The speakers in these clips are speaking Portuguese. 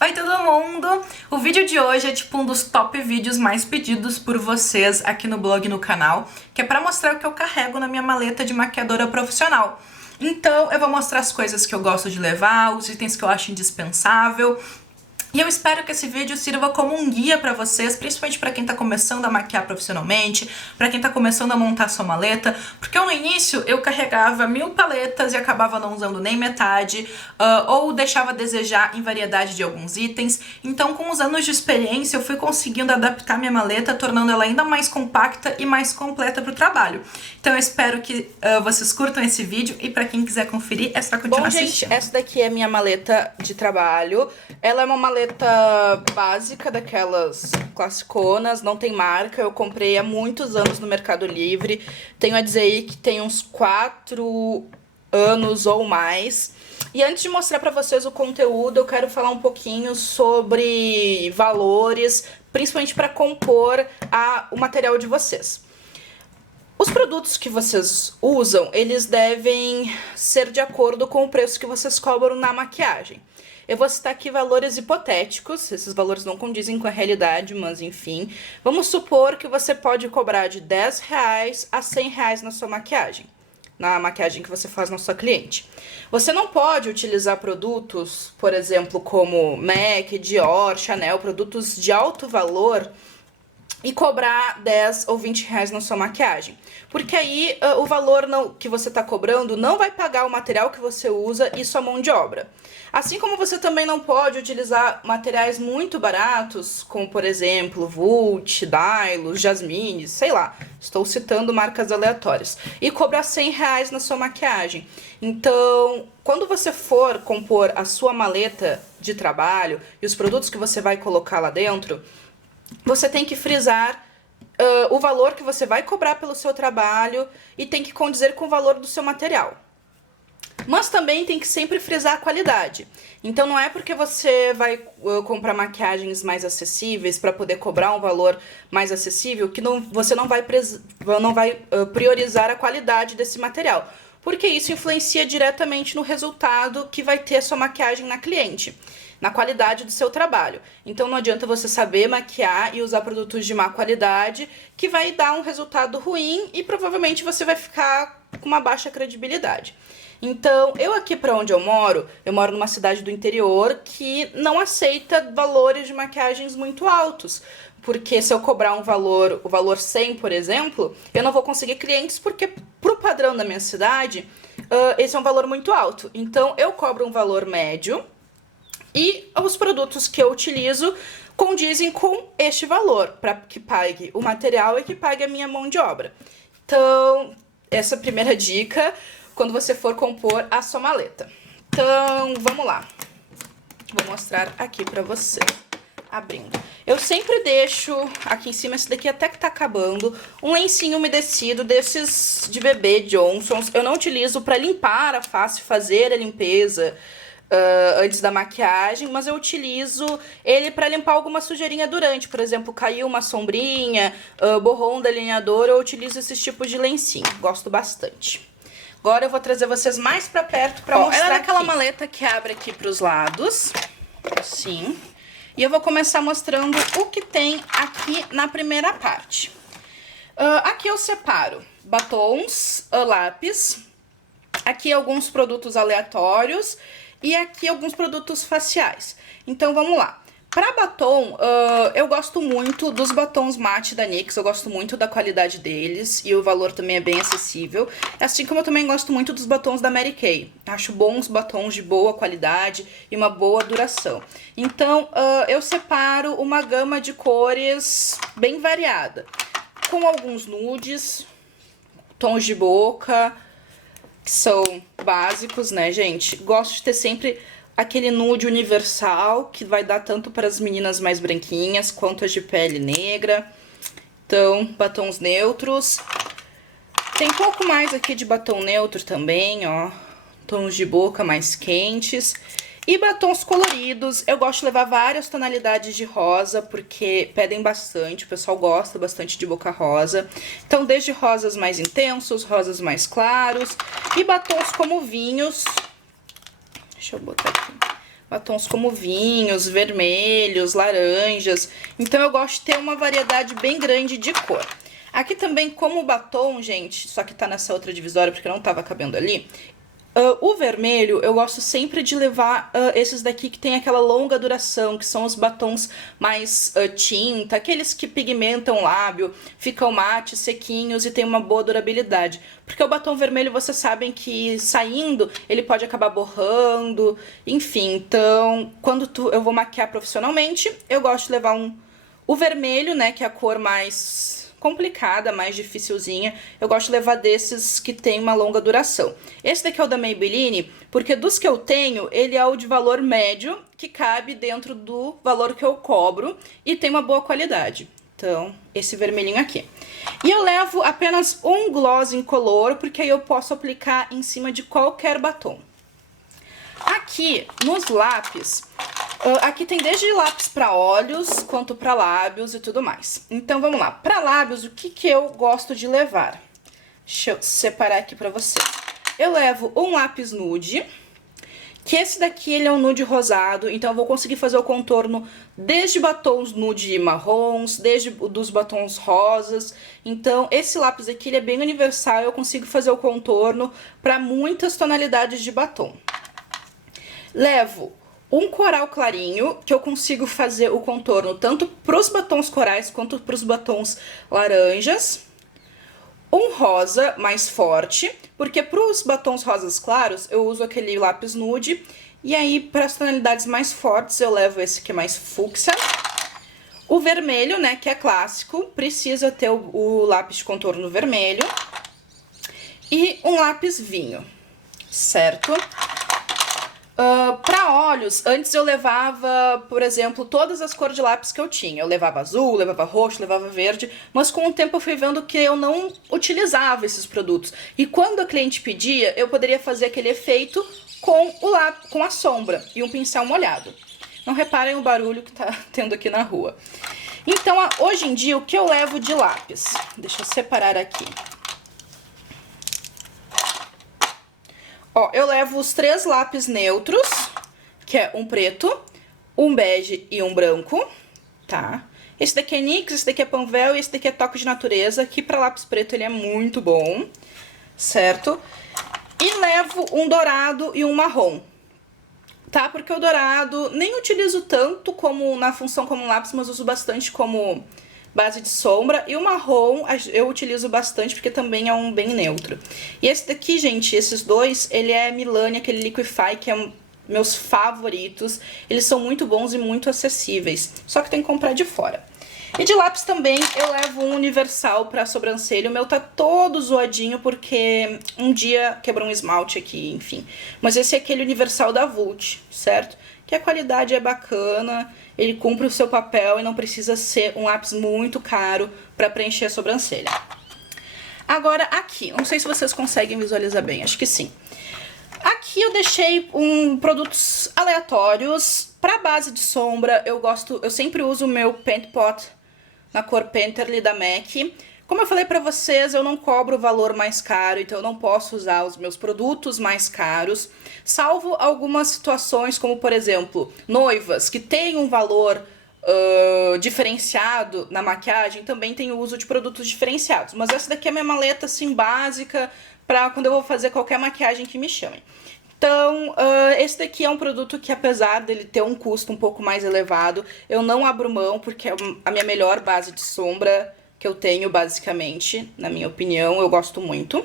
Oi todo mundo! O vídeo de hoje é tipo um dos top vídeos mais pedidos por vocês aqui no blog e no canal, que é pra mostrar o que eu carrego na minha maleta de maquiadora profissional. Então eu vou mostrar as coisas que eu gosto de levar, os itens que eu acho indispensável. E eu espero que esse vídeo sirva como um guia pra vocês, principalmente pra quem tá começando a maquiar profissionalmente, pra quem tá começando a montar sua maleta, porque no início eu carregava 1000 paletas e acabava não usando nem metade, ou deixava a desejar em variedade de alguns itens. Então, com os anos de experiência, eu fui conseguindo adaptar minha maleta, tornando ela ainda mais compacta e mais completa pro trabalho. Então eu espero que vocês curtam esse vídeo e pra quem quiser conferir, é só continuar assistindo. Gente, essa daqui é minha maleta de trabalho. Ela é uma maleta básica, daquelas classiconas, não tem marca. Eu comprei há muitos anos no Mercado Livre. Tenho a dizer aí que tem uns 4 anos ou mais. E antes de mostrar pra vocês o conteúdo, eu quero falar um pouquinho sobre valores, principalmente para compor o material de vocês. Os produtos que vocês usam, eles devem ser de acordo com o preço que vocês cobram na maquiagem. Eu vou citar aqui valores hipotéticos, esses valores não condizem com a realidade, mas enfim. Vamos supor que você pode cobrar de R$10 a R$100 na sua maquiagem, na maquiagem que você faz na sua cliente. Você não pode utilizar produtos, por exemplo, como MAC, Dior, Chanel, produtos de alto valor, e cobrar 10 ou 20 reais na sua maquiagem. Porque aí o valor que você está cobrando não vai pagar o material que você usa e sua mão de obra. Assim como você também não pode utilizar materiais muito baratos, como por exemplo, Vult, Dylos, Jasmine, sei lá, estou citando marcas aleatórias, e cobrar 100 reais na sua maquiagem. Então, quando você for compor a sua maleta de trabalho e os produtos que você vai colocar lá dentro, você tem que frisar o valor que você vai cobrar pelo seu trabalho e tem que condizer com o valor do seu material. Mas também tem que sempre frisar a qualidade. Então não é porque você vai comprar maquiagens mais acessíveis para poder cobrar um valor mais acessível que você não vai priorizar a qualidade desse material. Porque isso influencia diretamente no resultado que vai ter a sua maquiagem na cliente, na qualidade do seu trabalho. Então não adianta você saber maquiar e usar produtos de má qualidade, que vai dar um resultado ruim e provavelmente você vai ficar com uma baixa credibilidade. Então, eu aqui pra onde eu moro numa cidade do interior que não aceita valores de maquiagens muito altos. Porque se eu cobrar o valor 100, por exemplo, eu não vou conseguir clientes porque pro padrão da minha cidade, esse é um valor muito alto. Então, eu cobro um valor médio e os produtos que eu utilizo condizem com este valor, para que pague o material e que pague a minha mão de obra. Então, essa é a primeira dica quando você for compor a sua maleta. Então, vamos lá. Vou mostrar aqui pra você. Abrindo. Eu sempre deixo aqui em cima, esse daqui até que tá acabando, um lencinho umedecido desses de bebê Johnson's. Eu não utilizo pra limpar a face, fazer a limpeza antes da maquiagem, mas eu utilizo ele pra limpar alguma sujeirinha durante. Por exemplo, caiu uma sombrinha, borrou um delineador, eu utilizo esses tipos de lencinho. Gosto bastante. Agora eu vou trazer vocês mais pra perto pra mostrar. Ela é aquela maleta que abre aqui pros lados, assim. E eu vou começar mostrando o que tem aqui na primeira parte. Aqui eu separo batons, lápis, aqui alguns produtos aleatórios e aqui alguns produtos faciais. Então vamos lá. Para batom, eu gosto muito dos batons mate da NYX, eu gosto muito da qualidade deles e o valor também é bem acessível. Assim como eu também gosto muito dos batons da Mary Kay. Acho bons batons de boa qualidade e uma boa duração. Então, eu separo uma gama de cores bem variada, com alguns nudes, tons de boca, que são básicos, né, gente? Gosto de ter sempre aquele nude universal, que vai dar tanto para as meninas mais branquinhas, quanto as de pele negra. Então, batons neutros. Tem pouco mais aqui de batom neutro também, ó. Tons de boca mais quentes. E batons coloridos. Eu gosto de levar várias tonalidades de rosa, porque pedem bastante, o pessoal gosta bastante de boca rosa. Então, desde rosas mais intensos, rosas mais claros. E batons como vinhos. Deixa eu botar aqui. batons como vinhos, vermelhos, laranjas. Então eu gosto de ter uma variedade bem grande de cor. Aqui também, como batom, gente, só que tá nessa outra divisória porque não tava cabendo ali, o vermelho, eu gosto sempre de levar esses daqui que tem aquela longa duração, que são os batons mais tinta, aqueles que pigmentam o lábio, ficam mates, sequinhos e tem uma boa durabilidade. Porque o batom vermelho, vocês sabem que saindo, ele pode acabar borrando, enfim. Então, quando eu vou maquiar profissionalmente, eu gosto de levar o vermelho, né, que é a cor mais complicada, mais dificilzinha. Eu gosto de levar desses que tem uma longa duração. Esse daqui é o da Maybelline, porque dos que eu tenho, ele é o de valor médio, que cabe dentro do valor que eu cobro e tem uma boa qualidade. Então, esse vermelhinho aqui. E eu levo apenas um gloss incolor, porque aí eu posso aplicar em cima de qualquer batom. Aqui, nos lápis, aqui tem desde lápis para olhos, quanto para lábios e tudo mais. Então, vamos lá. Para lábios, o que eu gosto de levar? Deixa eu separar aqui para você. Eu levo um lápis nude, que esse daqui ele é um nude rosado, então eu vou conseguir fazer o contorno desde batons nude marrons, desde dos batons rosas. Então, esse lápis aqui ele é bem universal, eu consigo fazer o contorno para muitas tonalidades de batom. Levo um coral clarinho, que eu consigo fazer o contorno tanto para os batons corais quanto para os batons laranjas. Um rosa mais forte, porque para os batons rosas claros eu uso aquele lápis nude. E aí, para as tonalidades mais fortes, eu levo esse que é mais fúcsia. O vermelho, né, que é clássico, precisa ter o lápis de contorno vermelho. E um lápis vinho, certo? Para olhos, antes eu levava, por exemplo, todas as cores de lápis que eu tinha. Eu levava azul, levava roxo, levava verde, mas com o tempo eu fui vendo que eu não utilizava esses produtos. E quando a cliente pedia, eu poderia fazer aquele efeito com a sombra e um pincel molhado. Não reparem o barulho que tá tendo aqui na rua. Então, hoje em dia, o que eu levo de lápis? Deixa eu separar aqui. Ó, eu levo os 3 lápis neutros, que é um preto, um bege e um branco, tá? Esse daqui é NYX, esse daqui é Panvel e esse daqui é Toque de Natureza, que pra lápis preto ele é muito bom, certo? E levo um dourado e um marrom, tá? Porque o dourado nem utilizo tanto como na função como lápis, mas uso bastante como base de sombra. E o marrom eu utilizo bastante porque também é um bem neutro. E esse daqui, gente, esses dois, ele é Milani, aquele Liquify, que é meus favoritos. Eles são muito bons e muito acessíveis, só que tem que comprar de fora. E de lápis também eu levo um universal pra sobrancelha. O meu tá todo zoadinho porque um dia quebrou um esmalte aqui, enfim. Mas esse é aquele universal da Vult, certo? Que a qualidade é bacana, ele cumpre o seu papel e não precisa ser um lápis muito caro pra preencher a sobrancelha. Agora aqui, não sei se vocês conseguem visualizar bem, acho que sim. Aqui eu deixei produtos aleatórios. Pra base de sombra, eu sempre uso o meu Paint Pot na cor Painterly da MAC. Como eu falei pra vocês, eu não cobro o valor mais caro, então eu não posso usar os meus produtos mais caros, salvo algumas situações, como por exemplo, noivas que têm um valor diferenciado na maquiagem, também tem o uso de produtos diferenciados. Mas essa daqui é a minha maleta assim básica pra quando eu vou fazer qualquer maquiagem que me chamem. Então, esse daqui é um produto que, apesar dele ter um custo um pouco mais elevado, eu não abro mão, porque é a minha melhor base de sombra que eu tenho, basicamente, na minha opinião, eu gosto muito.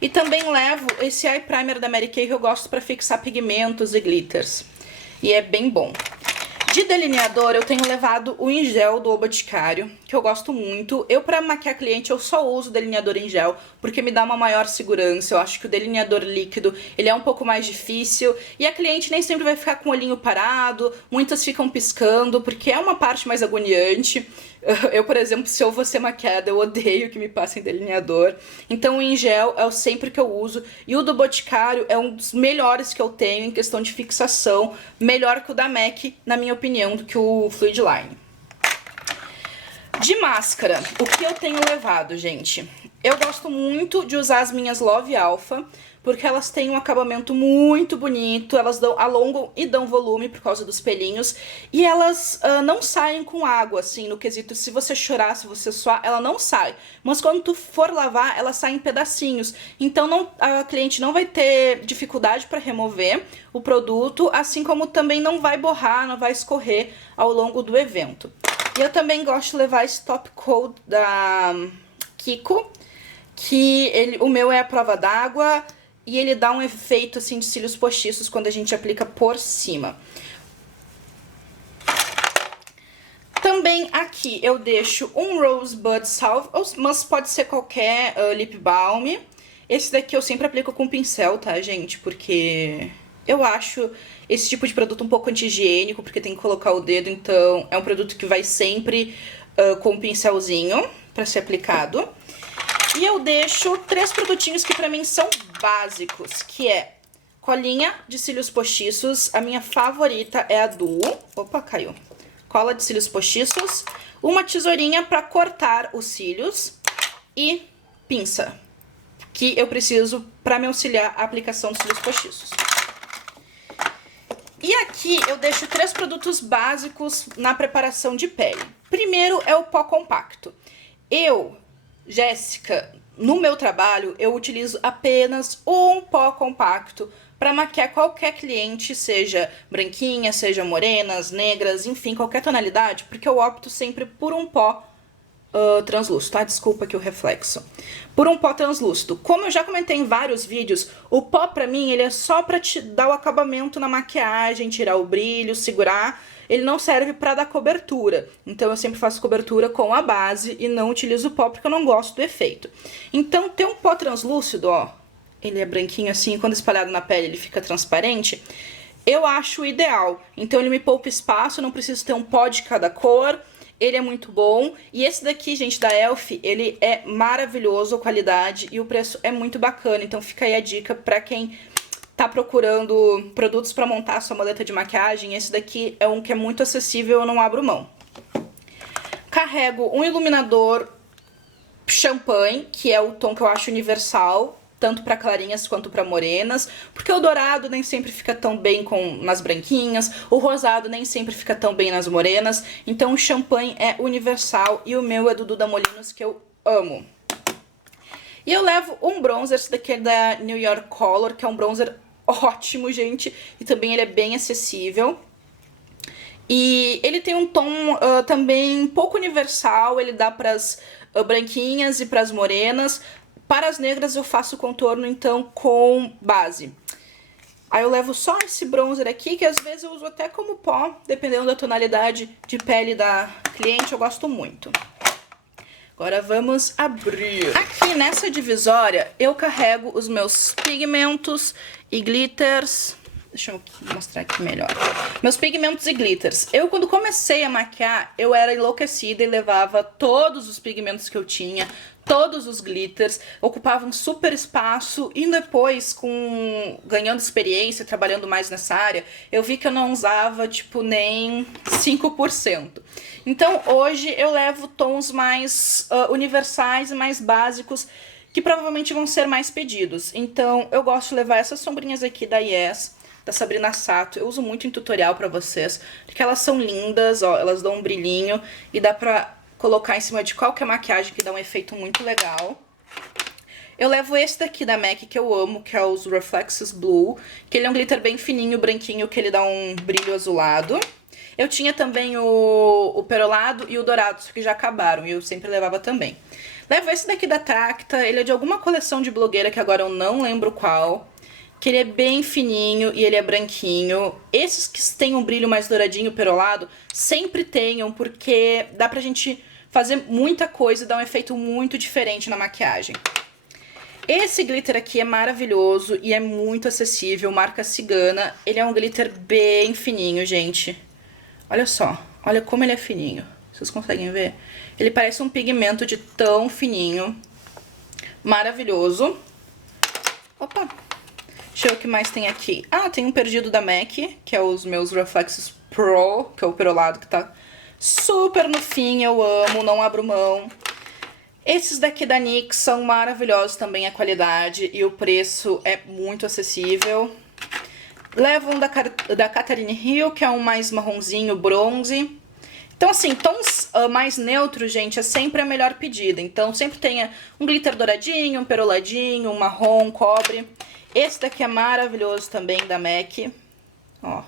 E também levo esse Eye Primer da Mary Kay, que eu gosto pra fixar pigmentos e glitters. E é bem bom. De delineador, eu tenho levado o em gel do O Boticário, que eu gosto muito. Eu, pra maquiar cliente, eu só uso delineador em gel, porque me dá uma maior segurança. Eu acho que o delineador líquido, ele é um pouco mais difícil. E a cliente nem sempre vai ficar com o olhinho parado, muitas ficam piscando, porque é uma parte mais agoniante. Eu, por exemplo, se eu vou ser maquiada, eu odeio que me passem delineador. Então o em gel é o sempre que eu uso. E o do Boticário é um dos melhores que eu tenho em questão de fixação. Melhor que o da MAC, na minha opinião, do que o Fluid Line. De máscara, o que eu tenho levado, gente? Eu gosto muito de usar as minhas Love Alpha, porque elas têm um acabamento muito bonito, elas alongam e dão volume por causa dos pelinhos, e elas não saem com água, assim, no quesito, se você chorar, se você suar, ela não sai. Mas quando tu for lavar, ela sai em pedacinhos, então a cliente não vai ter dificuldade para remover o produto, assim como também não vai borrar, não vai escorrer ao longo do evento. E eu também gosto de levar esse top coat da Kiko, que o meu é a prova d'água e ele dá um efeito assim de cílios postiços quando a gente aplica por cima. Também aqui eu deixo um Rosebud Salve, mas pode ser qualquer lip balm. Esse daqui eu sempre aplico com pincel, tá, gente? Porque eu acho esse tipo de produto um pouco anti-higiênico, porque tem que colocar o dedo, então é um produto que vai sempre com um pincelzinho pra ser aplicado. E eu deixo 3 produtinhos que pra mim são básicos, que é colinha de cílios postiços. A minha favorita é a Duo. Opa, caiu. Cola de cílios postiços. Uma tesourinha pra cortar os cílios. E pinça, que eu preciso pra me auxiliar a aplicação dos cílios postiços. E aqui eu deixo 3 produtos básicos na preparação de pele. Primeiro é o pó compacto. Jéssica, no meu trabalho, eu utilizo apenas um pó compacto para maquiar qualquer cliente, seja branquinha, seja morenas, negras, enfim, qualquer tonalidade, porque eu opto sempre por um pó translúcido, tá? Desculpa aqui o reflexo. Por um pó translúcido. Como eu já comentei em vários vídeos, o pó pra mim, ele é só pra te dar o acabamento na maquiagem, tirar o brilho, segurar. Ele não serve pra dar cobertura. Então eu sempre faço cobertura com a base e não utilizo o pó porque eu não gosto do efeito. Então ter um pó translúcido, ó, ele é branquinho assim, quando espalhado na pele ele fica transparente, eu acho ideal. Então ele me poupa espaço, não preciso ter um pó de cada cor. Ele é muito bom. E esse daqui, gente, da Elf, ele é maravilhoso, a qualidade, e o preço é muito bacana. Então fica aí a dica pra quem tá procurando produtos pra montar a sua maleta de maquiagem. Esse daqui é um que é muito acessível, eu não abro mão. Carrego um iluminador champanhe, que é o tom que eu acho universal, tanto para clarinhas quanto para morenas, porque o dourado nem sempre fica tão bem nas branquinhas, o rosado nem sempre fica tão bem nas morenas, então o champanhe é universal e o meu é do Duda Molinos, que eu amo. E eu levo um bronzer, esse daqui é da New York Color, que é um bronzer ótimo, gente, e também ele é bem acessível. E ele tem um tom também pouco universal, ele dá para as branquinhas e para as morenas. Para as negras eu faço contorno, então, com base. Aí eu levo só esse bronzer aqui, que às vezes eu uso até como pó, dependendo da tonalidade de pele da cliente, eu gosto muito. Agora vamos abrir. Aqui nessa divisória eu carrego os meus pigmentos e glitters. Deixa eu mostrar aqui melhor. Meus pigmentos e glitters. Eu, quando comecei a maquiar, eu era enlouquecida e levava todos os pigmentos que eu tinha, todos os glitters, ocupavam super espaço, e depois, ganhando experiência, trabalhando mais nessa área, eu vi que eu não usava, tipo, nem 5%. Então, hoje, eu levo tons mais universais e mais básicos, que provavelmente vão ser mais pedidos. Então, eu gosto de levar essas sombrinhas aqui da Yes, da Sabrina Sato. Eu uso muito em tutorial pra vocês, porque elas são lindas, ó, elas dão um brilhinho e dá pra colocar em cima de qualquer maquiagem, que dá um efeito muito legal. Eu levo esse daqui da MAC, que eu amo, que é os Reflexes Blue, que ele é um glitter bem fininho, branquinho, que ele dá um brilho azulado. Eu tinha também o perolado e o dourado, só que já acabaram, e eu sempre levava também. Levo esse daqui da Tracta, ele é de alguma coleção de blogueira, que agora eu não lembro qual, que ele é bem fininho e ele é branquinho. Esses que têm um brilho mais douradinho, perolado, sempre tenham, porque dá pra gente fazer muita coisa e dar um efeito muito diferente na maquiagem. Esse glitter aqui é maravilhoso e é muito acessível, marca Cigana. Ele é um glitter bem fininho, gente. Olha só, olha como ele é fininho. Vocês conseguem ver? Ele parece um pigmento de tão fininho. Maravilhoso. Opa! Deixa eu ver o que mais tem aqui. Ah, tem um perdido da MAC, que é os meus Reflexes Pro, que é o perolado, que tá super no fim, eu amo, não abro mão. Esses daqui da NYX são maravilhosos também, a qualidade e o preço é muito acessível. Levo um da Catherine Hill, que é um mais marronzinho, bronze. Então, assim, tons mais neutros, gente, é sempre a melhor pedida. Então, sempre tenha um glitter douradinho, um peroladinho, um marrom, cobre. Esse daqui é maravilhoso também, da MAC. Ó,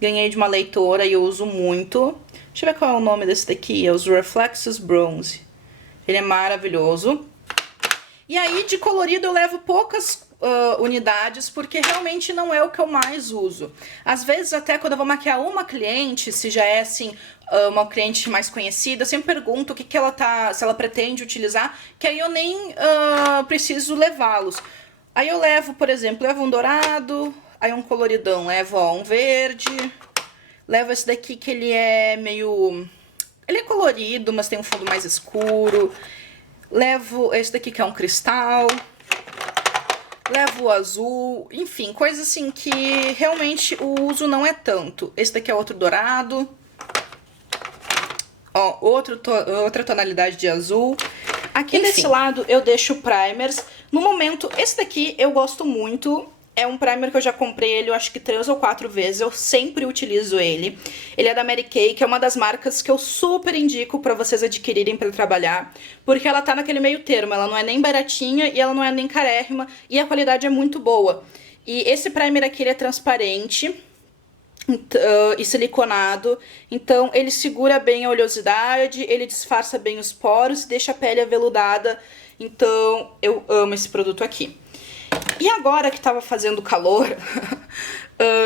ganhei de uma leitora e eu uso muito. Deixa eu ver qual é o nome desse daqui. É os Reflexes Bronze. Ele é maravilhoso. E aí, de colorido, eu levo poucas unidades, porque realmente não é o que eu mais uso. Às vezes, até quando eu vou maquiar uma cliente, se já é, assim, uma cliente mais conhecida, eu sempre pergunto o que ela tá, se ela pretende utilizar, que aí eu nem preciso levá-los. Aí eu levo, por exemplo, levo um dourado, aí um coloridão, levo, ó, um verde, levo esse daqui que ele é meio... Ele é colorido, mas tem um fundo mais escuro. Levo esse daqui que é um cristal. Levo o azul. Enfim, coisas assim que realmente o uso não é tanto. Esse daqui é outro dourado. Ó, outra tonalidade de azul. Aqui desse lado eu deixo primers. No momento, esse daqui eu gosto muito. É um primer que eu já comprei ele, eu acho que 3 ou 4 vezes, eu sempre utilizo ele. Ele é da Mary Kay, que é uma das marcas que eu super indico pra vocês adquirirem pra trabalhar, porque ela tá naquele meio termo, ela não é nem baratinha e ela não é nem carérrima, e a qualidade é muito boa. E esse primer aqui, ele é transparente e siliconado, então ele segura bem a oleosidade, ele disfarça bem os poros e deixa a pele aveludada, então eu amo esse produto aqui. E agora que tava fazendo calor,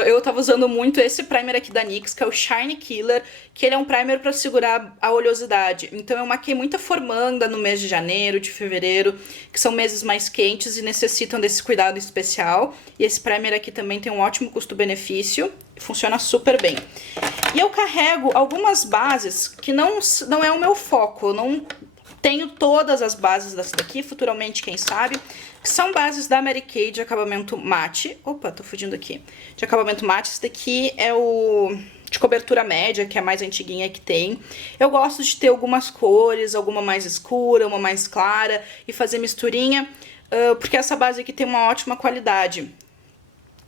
eu tava usando muito esse primer aqui da NYX, que é o Shine Killer, que ele é um primer pra segurar a oleosidade. Então eu maquiei muita formanda no mês de janeiro, de fevereiro, que são meses mais quentes e necessitam desse cuidado especial. E esse primer aqui também tem um ótimo custo-benefício, funciona super bem. E eu carrego algumas bases que não é o meu foco, eu não tenho todas as bases dessa daqui, futuramente, quem sabe, que são bases da Mary Kay de acabamento mate. Opa, tô fugindo aqui. De acabamento mate, esse daqui é o de cobertura média, que é a mais antiguinha que tem. Eu gosto de ter algumas cores, alguma mais escura, uma mais clara, e fazer misturinha, porque essa base aqui tem uma ótima qualidade.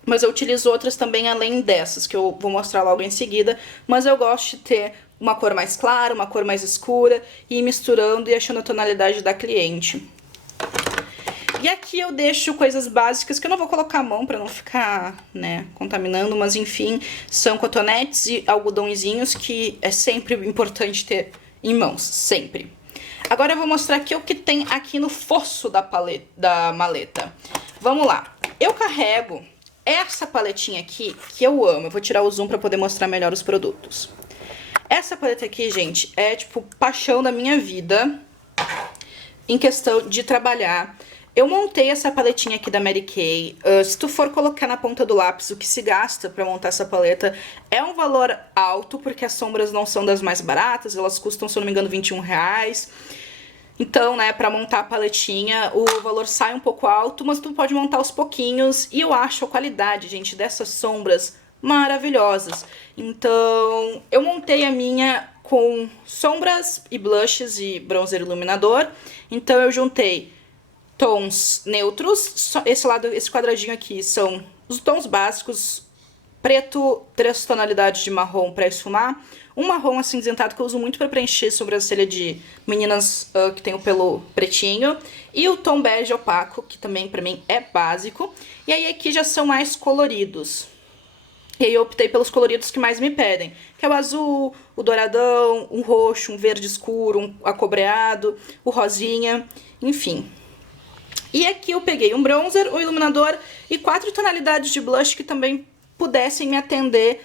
Mas eu utilizo outras também além dessas, que eu vou mostrar logo em seguida, mas eu gosto de ter uma cor mais clara, uma cor mais escura, e ir misturando e achando a tonalidade da cliente. E aqui eu deixo coisas básicas que eu não vou colocar a mão pra não ficar, né, contaminando, mas enfim, são cotonetes e algodõezinhos que é sempre importante ter em mãos, sempre. Agora eu vou mostrar aqui o que tem aqui no fosso da maleta. Vamos lá. Eu carrego essa paletinha aqui, que eu amo. Eu vou tirar o zoom pra poder mostrar melhor os produtos. Essa paleta aqui, gente, é tipo paixão da minha vida em questão de trabalhar. Eu montei essa paletinha aqui da Mary Kay. Se tu for colocar na ponta do lápis o que se gasta pra montar essa paleta, é um valor alto, porque as sombras não são das mais baratas, elas custam, se eu não me engano, R$21. Então, né, pra montar a paletinha, o valor sai um pouco alto, mas tu pode montar aos pouquinhos. E eu acho a qualidade, gente, dessas sombras maravilhosas. Então, eu montei a minha com sombras e blushes e bronzer iluminador. Então, eu juntei tons neutros, esse quadradinho aqui são os tons básicos, preto, 3 tonalidades de marrom pra esfumar, um marrom acinzentado que eu uso muito pra preencher sobrancelha de meninas que tem o pelo pretinho, e o tom bege opaco, que também pra mim é básico, e aí aqui já são mais coloridos. E aí eu optei pelos coloridos que mais me pedem, que é o azul, o douradão, um roxo, um verde escuro, um acobreado, o rosinha, enfim. E aqui eu peguei um bronzer, um iluminador e 4 tonalidades de blush que também pudessem me atender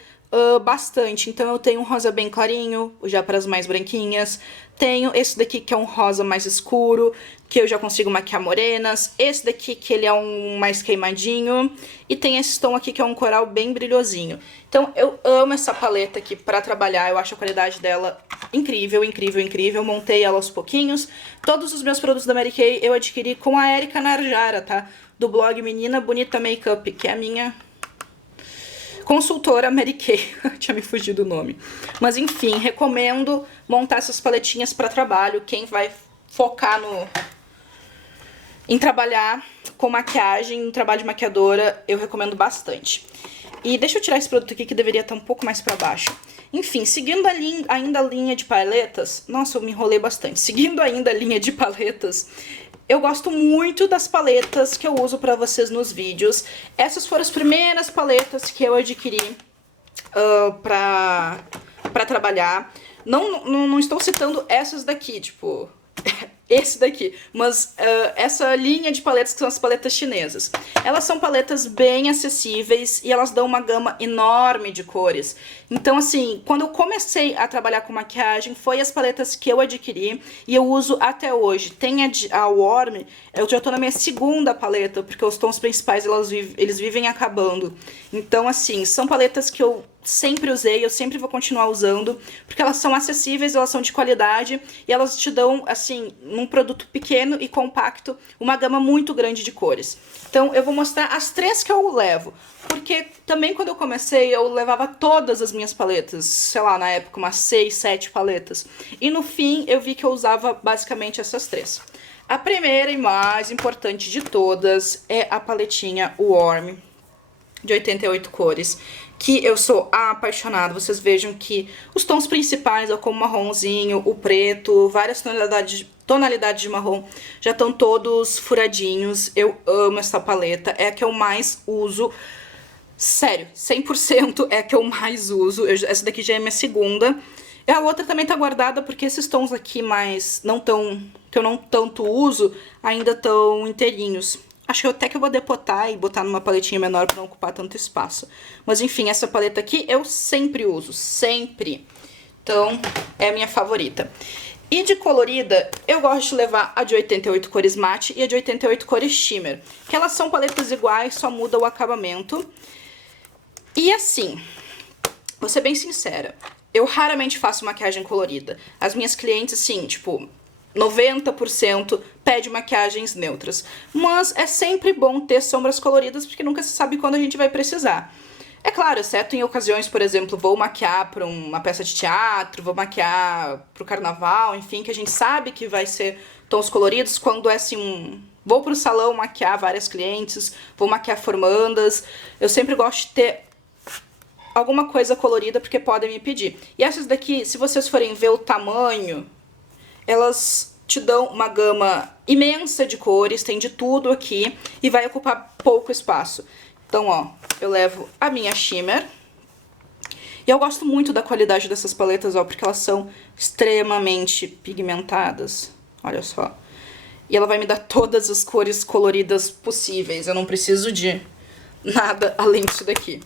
bastante. Então eu tenho um rosa bem clarinho, já para as mais branquinhas. Tenho esse daqui que é um rosa mais escuro, que eu já consigo maquiar morenas. Esse daqui que ele é um mais queimadinho. E tem esse tom aqui que é um coral bem brilhosinho. Então eu amo essa paleta aqui pra trabalhar, eu acho a qualidade dela incrível, incrível, incrível. Montei ela aos pouquinhos. Todos os meus produtos da Mary Kay eu adquiri com a Erika Narjara, tá? Do blog Menina Bonita Makeup, que é a minha consultora Mary Kay. Tinha me fugido o nome. Mas enfim, recomendo montar essas paletinhas pra trabalho. Quem vai focar em trabalhar com maquiagem, no trabalho de maquiadora, eu recomendo bastante. E deixa eu tirar esse produto aqui que deveria estar um pouco mais pra baixo. Enfim, seguindo ainda a linha de paletas... Nossa, eu me enrolei bastante. Seguindo ainda a linha de paletas, eu gosto muito das paletas que eu uso pra vocês nos vídeos. Essas foram as primeiras paletas que eu adquiri pra trabalhar. Não estou citando essas daqui, tipo... esse daqui, mas essa linha de paletas que são as paletas chinesas. Elas são paletas bem acessíveis e elas dão uma gama enorme de cores. Então, assim, quando eu comecei a trabalhar com maquiagem, foi as paletas que eu adquiri e eu uso até hoje. Tem a Warm, eu já tô na minha segunda paleta, porque os tons principais eles vivem acabando. Então, assim, são paletas que eu sempre usei, eu sempre vou continuar usando, porque elas são acessíveis, elas são de qualidade e elas te dão, assim, num produto pequeno e compacto, uma gama muito grande de cores. Então eu vou mostrar as 3 que eu levo, porque também quando eu comecei eu levava todas as minhas paletas, sei lá, na época umas 6, 7 paletas, e no fim eu vi que eu usava basicamente essas 3. A primeira e mais importante de todas é a paletinha Warm, de 88 cores, que eu sou apaixonada. Vocês vejam que os tons principais, como o marronzinho, o preto, várias tonalidades de marrom, já estão todos furadinhos. Eu amo essa paleta, é a que eu mais uso. Sério, 100% é a que eu mais uso. Essa daqui já é minha segunda. E a outra também tá guardada porque esses tons aqui que eu não tanto uso, ainda estão inteirinhos. Acho até que eu vou depotar e botar numa paletinha menor pra não ocupar tanto espaço. Mas enfim, essa paleta aqui eu sempre uso, sempre. Então, é a minha favorita. E de colorida, eu gosto de levar a de 88 cores mate e a de 88 cores shimmer. Que elas são paletas iguais, só muda o acabamento. E assim, vou ser bem sincera, eu raramente faço maquiagem colorida. As minhas clientes, assim, tipo... 90% pede maquiagens neutras. Mas é sempre bom ter sombras coloridas, porque nunca se sabe quando a gente vai precisar. É claro, exceto em ocasiões, por exemplo, vou maquiar para uma peça de teatro, vou maquiar para o carnaval, enfim, que a gente sabe que vai ser tons coloridos, quando é assim, vou pro salão maquiar várias clientes, vou maquiar formandas. Eu sempre gosto de ter alguma coisa colorida, porque podem me pedir. E essas daqui, se vocês forem ver o tamanho... Elas te dão uma gama imensa de cores, tem de tudo aqui e vai ocupar pouco espaço. Então, ó, eu levo a minha shimmer. E eu gosto muito da qualidade dessas paletas, ó, porque elas são extremamente pigmentadas. Olha só. E ela vai me dar todas as cores coloridas possíveis. Eu não preciso de nada além disso daqui.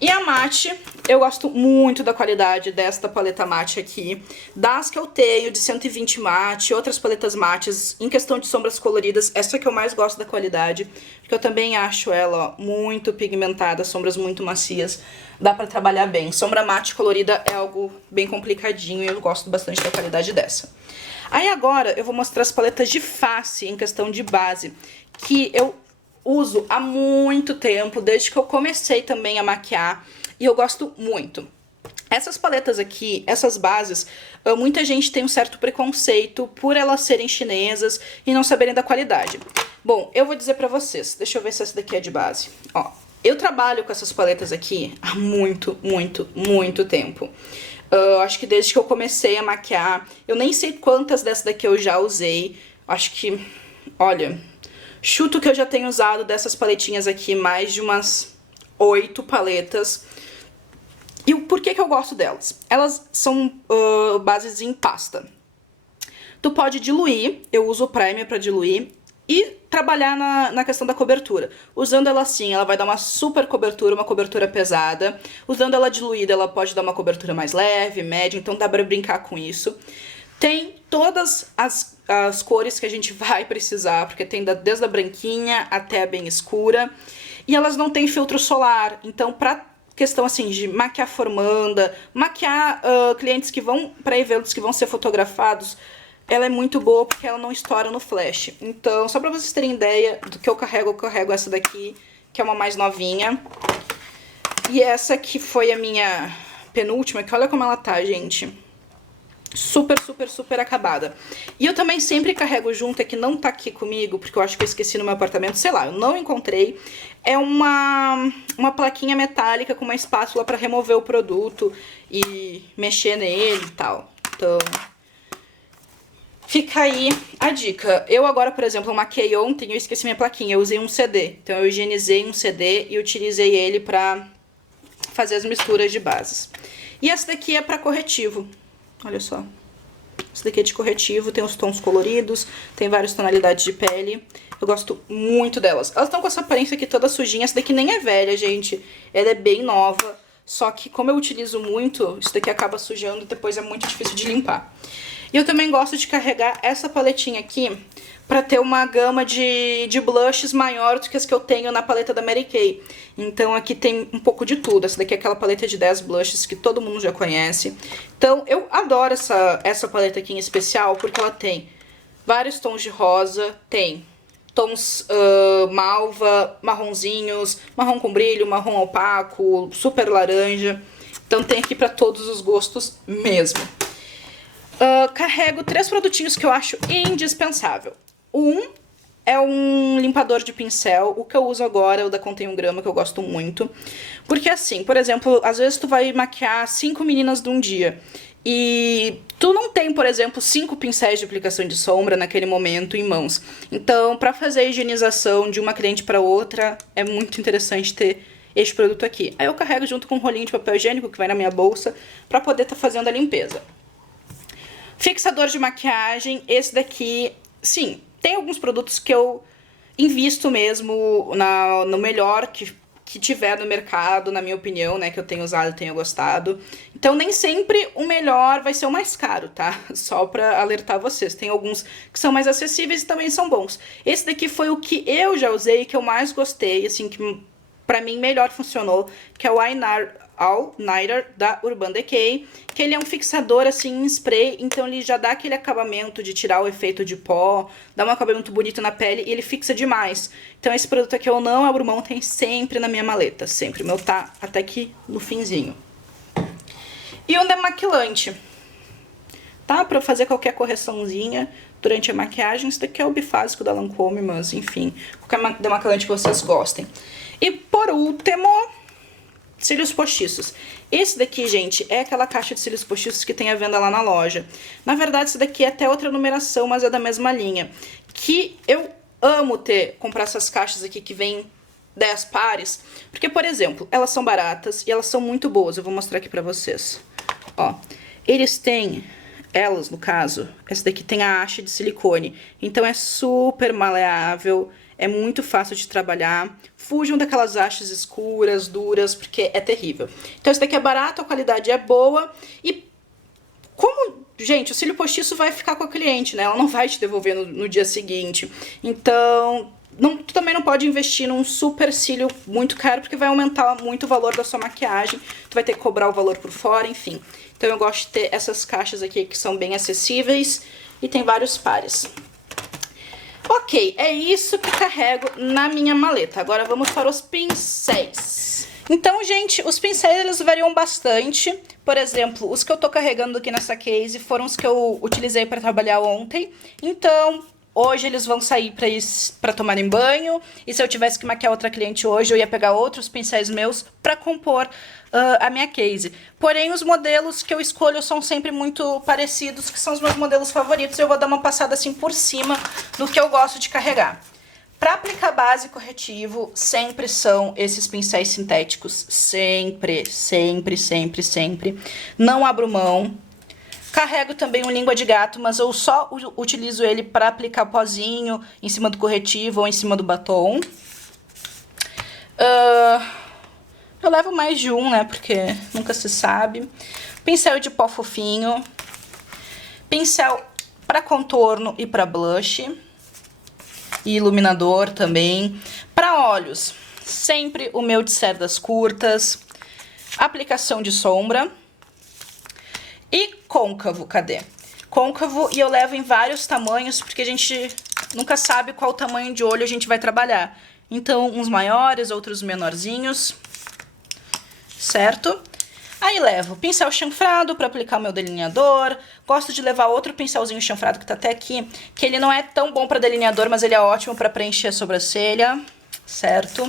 E a mate, eu gosto muito da qualidade desta paleta mate aqui. Das que eu tenho, de 120 mate, outras paletas mates, em questão de sombras coloridas, essa que eu mais gosto da qualidade. Porque eu também acho ela, ó, muito pigmentada, sombras muito macias. Dá pra trabalhar bem. Sombra mate colorida é algo bem complicadinho e eu gosto bastante da qualidade dessa. Aí agora eu vou mostrar as paletas de face, em questão de base, que eu... uso há muito tempo, desde que eu comecei também a maquiar, e eu gosto muito. Essas paletas aqui, essas bases, muita gente tem um certo preconceito por elas serem chinesas e não saberem da qualidade. Bom, eu vou dizer pra vocês, deixa eu ver se essa daqui é de base. Ó, eu trabalho com essas paletas aqui há muito, muito, muito tempo. Acho que desde que eu comecei a maquiar, eu nem sei quantas dessas daqui eu já usei, acho que, olha... Chuto que eu já tenho usado dessas paletinhas aqui mais de umas 8 paletas. E o porquê que eu gosto delas? Elas são bases em pasta. Tu pode diluir, eu uso o primer pra diluir, e trabalhar na questão da cobertura. Usando ela assim, ela vai dar uma super cobertura, uma cobertura pesada. Usando ela diluída, ela pode dar uma cobertura mais leve, média, então dá pra brincar com isso. Tem todas as cores que a gente vai precisar, porque tem desde a branquinha até a bem escura. E elas não têm filtro solar, então pra questão assim de maquiar formanda, maquiar clientes que vão para eventos que vão ser fotografados, ela é muito boa porque ela não estoura no flash. Então, só pra vocês terem ideia do que eu carrego essa daqui, que é uma mais novinha. E essa que foi a minha penúltima, que olha como ela tá, gente. super, super, super acabada. E eu também sempre carrego junto, é que não tá aqui comigo, porque eu acho que eu esqueci no meu apartamento, sei lá, eu não encontrei. É uma plaquinha metálica com uma espátula pra remover o produto e mexer nele e tal. Então, fica aí a dica. Eu agora, por exemplo, eu maquiei ontem e eu esqueci minha plaquinha, eu usei um CD. Então eu higienizei um CD e utilizei ele pra fazer as misturas de bases. E essa daqui é pra corretivo. Olha só. Essa daqui é de corretivo, tem os tons coloridos, tem várias tonalidades de pele. Eu gosto muito delas. Elas estão com essa aparência aqui toda sujinha. Essa daqui nem é velha, gente. Ela é bem nova. Só que como eu utilizo muito, isso daqui acaba sujando e depois é muito difícil de limpar. E eu também gosto de carregar essa paletinha aqui pra ter uma gama de blushes maior do que as que eu tenho na paleta da Mary Kay. Então aqui tem um pouco de tudo. Essa daqui é aquela paleta de 10 blushes que todo mundo já conhece. Então eu adoro essa paleta aqui em especial porque ela tem vários tons de rosa, tem tons malva, marronzinhos, marrom com brilho, marrom opaco, super laranja. Então tem aqui pra todos os gostos mesmo. Carrego 3 produtinhos que eu acho indispensável. Um é um limpador de pincel. O que eu uso agora é o da Contém 1 Grama, que eu gosto muito. Porque assim, por exemplo, às vezes tu vai maquiar 5 meninas de um dia e tu não tem, por exemplo, 5 pincéis de aplicação de sombra naquele momento em mãos. Então, pra fazer a higienização de uma cliente pra outra, é muito interessante ter este produto aqui. Aí eu carrego junto com um rolinho de papel higiênico que vai na minha bolsa pra poder estar fazendo a limpeza. Fixador de maquiagem, esse daqui, sim, tem alguns produtos que eu invisto mesmo no melhor que tiver no mercado, na minha opinião, né, que eu tenho usado e tenho gostado. Então nem sempre o melhor vai ser o mais caro, tá? Só pra alertar vocês. Tem alguns que são mais acessíveis e também são bons. Esse daqui foi o que eu já usei e que eu mais gostei, assim, que pra mim melhor funcionou, que é o All Nighter da Urban Decay, que ele é um fixador assim em spray, então ele já dá aquele acabamento de tirar o efeito de pó, dá um acabamento bonito na pele e ele fixa demais. Então esse produto aqui eu não abro mão, tem sempre na minha maleta, sempre. O meu tá até aqui no finzinho. E um demaquilante, tá? Pra fazer qualquer correçãozinha durante a maquiagem. Esse daqui é o bifásico da Lancôme, mas enfim, qualquer demaquilante que vocês gostem. E por último, cílios postiços. Esse daqui, gente, é aquela caixa de cílios postiços que tem à venda lá na loja. Na verdade, esse daqui é até outra numeração, mas é da mesma linha. Que eu amo comprar essas caixas aqui que vem 10 pares. Porque, por exemplo, elas são baratas e elas são muito boas. Eu vou mostrar aqui pra vocês. Ó, eles têm, elas no caso, essa daqui tem a haste de silicone. Então é super maleável. É muito fácil de trabalhar. Fujam daquelas hastes escuras, duras, porque é terrível. Então esse daqui é barato, a qualidade é boa. E como, gente, o cílio postiço vai ficar com a cliente, né? Ela não vai te devolver no dia seguinte. Então, tu também não pode investir num super cílio muito caro, porque vai aumentar muito o valor da sua maquiagem. Tu vai ter que cobrar o valor por fora, enfim. Então eu gosto de ter essas caixas aqui que são bem acessíveis e tem vários pares. Ok, é isso que carrego na minha maleta. Agora vamos para os pincéis. Então, gente, os pincéis eles variam bastante. Por exemplo, os que eu tô carregando aqui nessa case foram os que eu utilizei para trabalhar ontem. Então, hoje eles vão sair pra tomarem banho. E se eu tivesse que maquiar outra cliente hoje, eu ia pegar outros pincéis meus pra compor a minha case. Porém, os modelos que eu escolho são sempre muito parecidos, que são os meus modelos favoritos. Eu vou dar uma passada assim por cima do que eu gosto de carregar. Para aplicar base e corretivo, sempre são esses pincéis sintéticos. Sempre, sempre, sempre, sempre. Não abro mão. Carrego também um língua de gato, mas eu só utilizo ele para aplicar pozinho em cima do corretivo ou em cima do batom. Eu levo mais de um, né, porque nunca se sabe. Pincel de pó fofinho. Pincel para contorno e para blush. E iluminador também. Para olhos, sempre o meu de cerdas curtas. Aplicação de sombra. E côncavo, cadê? Côncavo, e eu levo em vários tamanhos, porque a gente nunca sabe qual tamanho de olho a gente vai trabalhar. Então, uns maiores, outros menorzinhos, certo? Aí levo pincel chanfrado para aplicar o meu delineador. Gosto de levar outro pincelzinho chanfrado que tá até aqui, que ele não é tão bom para delineador, mas ele é ótimo para preencher a sobrancelha, certo?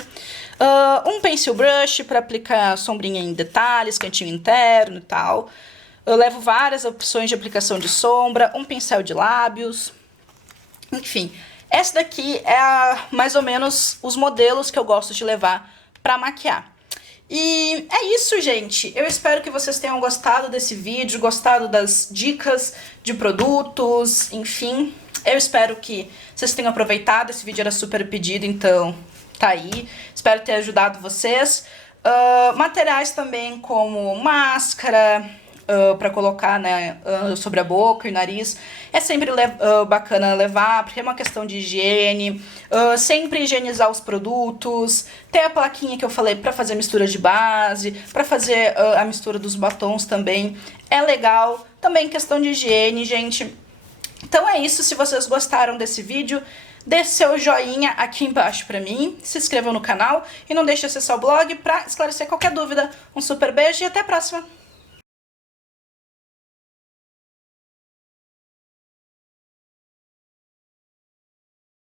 Um pencil brush para aplicar sombrinha em detalhes, cantinho interno e tal. Eu levo várias opções de aplicação de sombra, um pincel de lábios, enfim. Essa daqui é mais ou menos os modelos que eu gosto de levar para maquiar. E é isso, gente. Eu espero que vocês tenham gostado desse vídeo, gostado das dicas de produtos, enfim. Eu espero que vocês tenham aproveitado. Esse vídeo era super pedido, então tá aí. Espero ter ajudado vocês. Materiais também como máscara para colocar, né, sobre a boca e o nariz. É sempre bacana levar, porque é uma questão de higiene. Sempre higienizar os produtos. Ter a plaquinha que eu falei para fazer mistura de base, para fazer a mistura dos batons também. É legal. Também questão de higiene, gente. Então é isso. Se vocês gostaram desse vídeo, dê seu joinha aqui embaixo pra mim, se inscrevam no canal e não deixe de acessar o blog para esclarecer qualquer dúvida. Um super beijo e até a próxima!